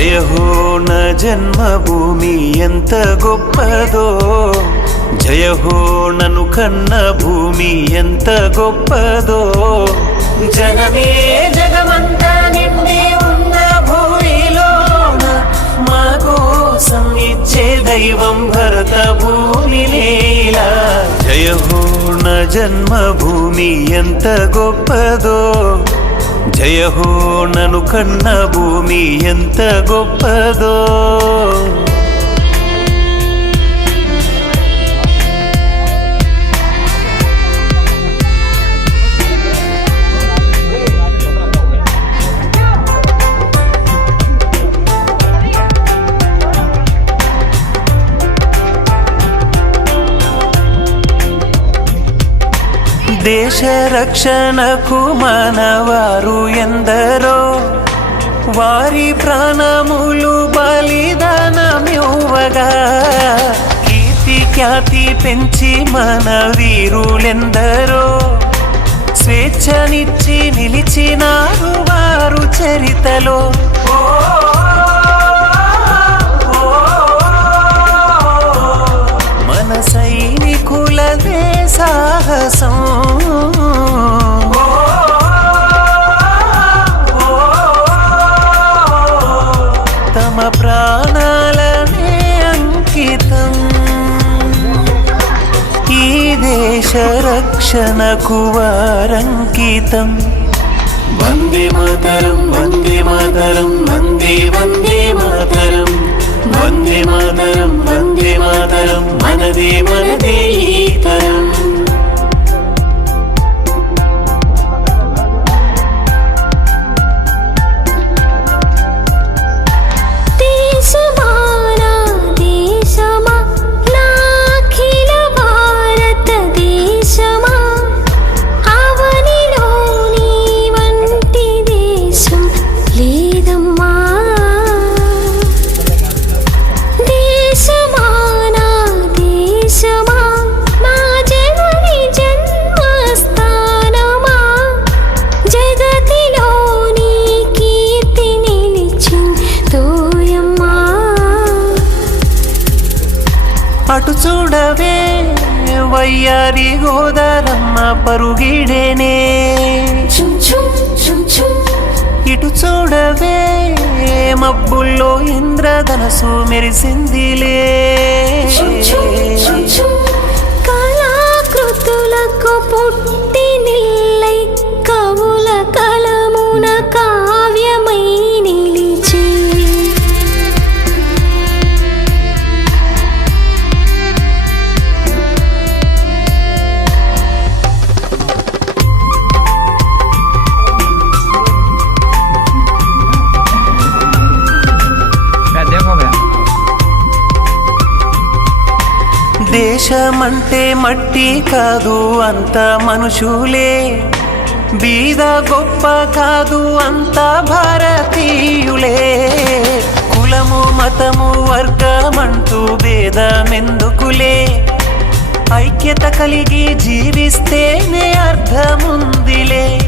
జయహో నా జన్మభూమి ఎంత గొప్పదో. జయహో నను కన్న భూమి ఎంత గొప్పదో. జనమే జగమంతా నిండి ఉన్న భూమిలోన మా కోసం ఇచ్చే దైవం భరత భూమి నేల జయ నా జన్మభూమి ఎంత గొప్పదో. జయ హో నను కన్న భూమి ఎంత గొప్పదో. దేశ రక్షణకు మనవారు ఎందరో? వారి ప్రాణములు బలిదానమివ్వగా. కీర్తి ఖ్యాతి పెంచి మన వీరులెందరో? స్వేచ్ఛనిచ్చి నిలిచినారు వారు చరితలో. దేశ రక్షణకు వారంకితం. వందే మాతరం వందే మాతరం వందే వందే మాతరం. వందే మాతరం వందే మాతరం మనదే మనదే. చూడవే వయ్యారి గోదారమ్మ పరుగిడేనే ఇటు చూడవే మబ్బుల్లో ఇంద్రధనసు మెరిసిందిలే. దేశమంటే మట్టి కాదు అంత మనుషులే. బీద గొప్ప కాదు అంత భారతీయులే. కులము మతము వర్గమంటూ భేదమెందుకులే. ఐక్యత కలిగి జీవిస్తేనే అర్థముందిలే.